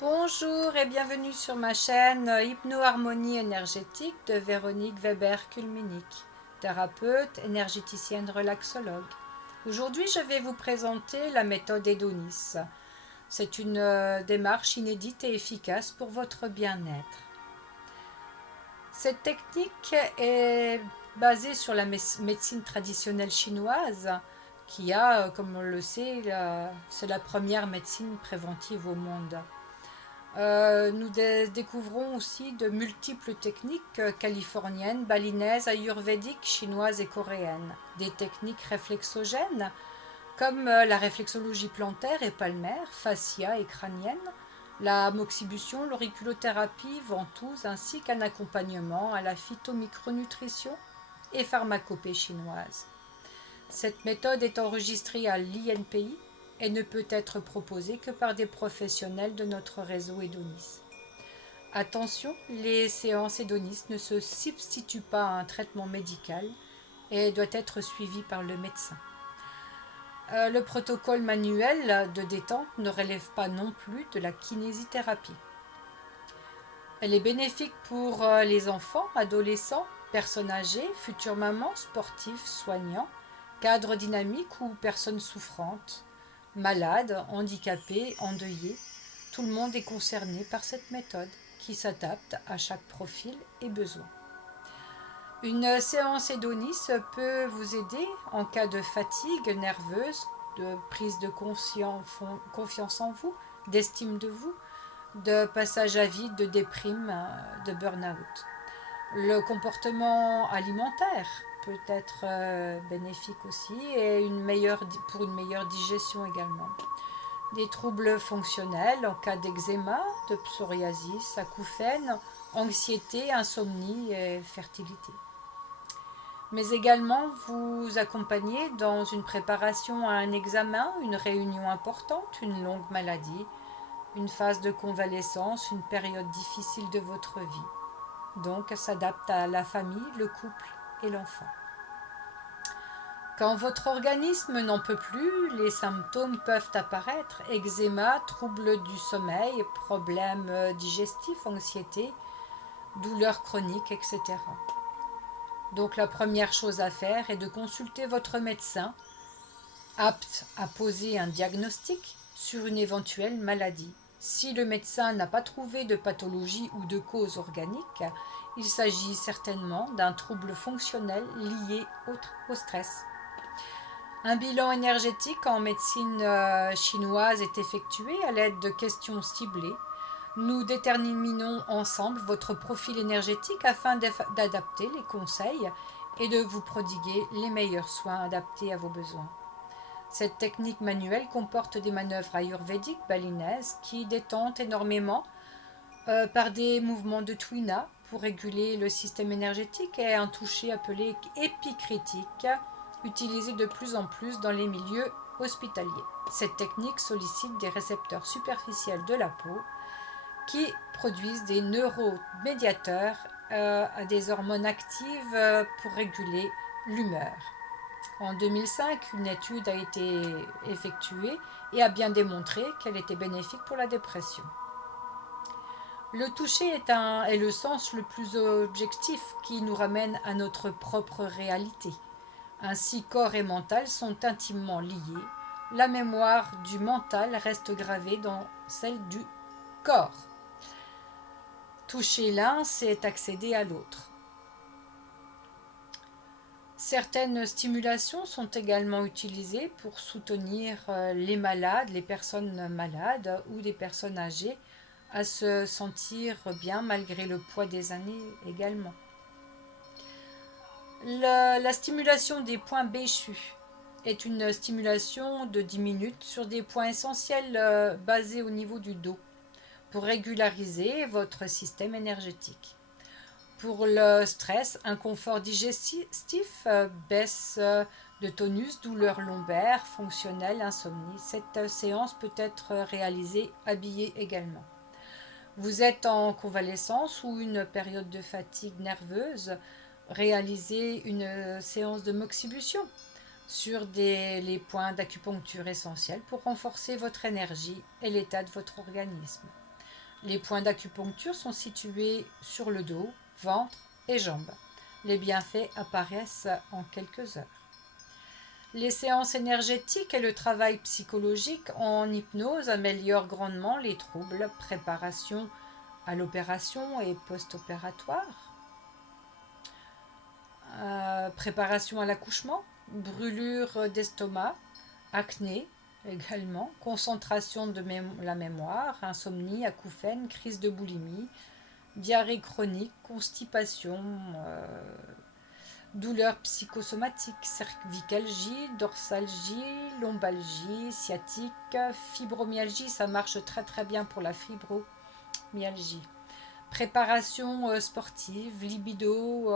Bonjour et bienvenue sur ma chaîne Hypnoharmonie énergétique de Véronique Weber-Kulminik, thérapeute, énergéticienne relaxologue. Aujourd'hui, je vais vous présenter la méthode Hédonis. C'est une démarche inédite et efficace pour votre bien-être. Cette technique est basée sur la médecine traditionnelle chinoise qui a, comme on le sait, c'est la première médecine préventive au monde. Nous découvrons aussi de multiples techniques californiennes, balinaises, ayurvédiques, chinoises et coréennes. Des techniques réflexogènes comme la réflexologie plantaire et palmaire, fascia et crânienne, la moxibustion, l'auriculothérapie, ventouse, ainsi qu'un accompagnement à la phytomicronutrition et pharmacopée chinoise. Cette méthode est enregistrée à l'INPI et ne peut être proposée que par des professionnels de notre réseau Hédonis. Attention, les séances Hédonis ne se substituent pas à un traitement médical et doit être suivi par le médecin. Le protocole manuel de détente ne relève pas non plus de la kinésithérapie. Elle est bénéfique pour les enfants, adolescents, personnes âgées, futures mamans, sportifs, soignants, cadres dynamiques ou personnes souffrantes, malades, handicapés, endeuillés. Tout le monde est concerné par cette méthode qui s'adapte à chaque profil et besoin. Une séance Hédonis peut vous aider en cas de fatigue nerveuse, de prise de confiance en vous, d'estime de vous, de passage à vide, de déprime, de burn-out. Le comportement alimentaire peut être bénéfique aussi et pour une meilleure digestion également. Des troubles fonctionnels en cas d'eczéma, de psoriasis, acouphènes, anxiété, insomnie et fertilité. Mais également vous accompagner dans une préparation à un examen, une réunion importante, une longue maladie, une phase de convalescence, une période difficile de votre vie. Donc, elle s'adapte à la famille, le couple et l'enfant. Quand votre organisme n'en peut plus, les symptômes peuvent apparaître: eczéma, troubles du sommeil, problèmes digestifs, anxiété, douleurs chroniques, etc. Donc la première chose à faire est de consulter votre médecin, apte à poser un diagnostic sur une éventuelle maladie. Si le médecin n'a pas trouvé de pathologie ou de cause organique, il s'agit certainement d'un trouble fonctionnel lié au stress. Un bilan énergétique en médecine chinoise est effectué à l'aide de questions ciblées. Nous déterminons ensemble votre profil énergétique afin d'adapter les conseils et de vous prodiguer les meilleurs soins adaptés à vos besoins. Cette technique manuelle comporte des manœuvres ayurvédiques balinaises qui détendent énormément par des mouvements de Twina pour réguler le système énergétique et un toucher appelé épicritique, utilisé de plus en plus dans les milieux hospitaliers. Cette technique sollicite des récepteurs superficiels de la peau qui produisent des neuromédiateurs à des hormones actives pour réguler l'humeur. En 2005, une étude a été effectuée et a bien démontré qu'elle était bénéfique pour la dépression. Le toucher est le sens le plus objectif qui nous ramène à notre propre réalité. Ainsi, corps et mental sont intimement liés. La mémoire du mental reste gravée dans celle du corps. Toucher l'un, c'est accéder à l'autre. Certaines stimulations sont également utilisées pour soutenir les malades, les personnes malades ou des personnes âgées à se sentir bien malgré le poids des années également. La stimulation des points béchus est une stimulation de 10 minutes sur des points essentiels basés au niveau du dos pour régulariser votre système énergétique. Pour le stress, inconfort digestif, baisse de tonus, douleurs lombaires, fonctionnelles, insomnie. Cette séance peut être réalisée habillée également. Vous êtes en convalescence ou une période de fatigue nerveuse, réalisez une séance de moxibustion sur les points d'acupuncture essentiels pour renforcer votre énergie et l'état de votre organisme. Les points d'acupuncture sont situés sur le dos, ventre et jambes. Les bienfaits apparaissent en quelques heures. Les séances énergétiques et le travail psychologique en hypnose améliorent grandement les troubles, préparation à l'opération et post-opératoire, préparation à l'accouchement, brûlure d'estomac, acné également, concentration de la mémoire, insomnie, acouphènes, crise de boulimie, diarrhée chronique, constipation, douleurs psychosomatiques, cervicalgie, dorsalgie, lombalgie, sciatique, fibromyalgie, ça marche très très bien pour la fibromyalgie. Préparation sportive, libido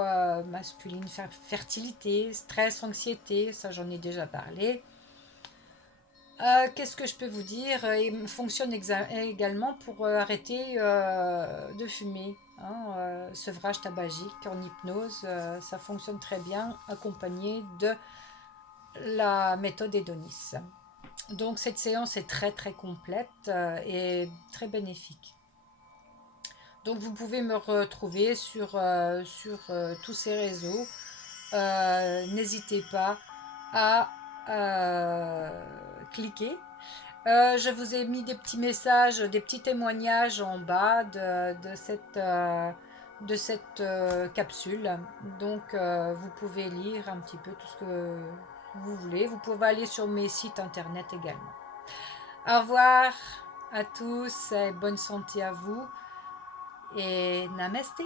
masculine, fertilité, stress, anxiété, ça j'en ai déjà parlé. Qu'est-ce que je peux vous dire? Il fonctionne également pour arrêter de fumer. Hein, sevrage tabagique en hypnose, ça fonctionne très bien, accompagné de la méthode Edonis. Donc cette séance est très très complète et très bénéfique. Donc vous pouvez me retrouver sur tous ces réseaux. N'hésitez pas à cliquer. Je vous ai mis des petits messages, des petits témoignages en bas de cette capsule. Donc vous pouvez lire un petit peu tout ce que vous voulez. Vous pouvez aller sur mes sites internet également. Au revoir à tous et bonne santé à vous et namasté.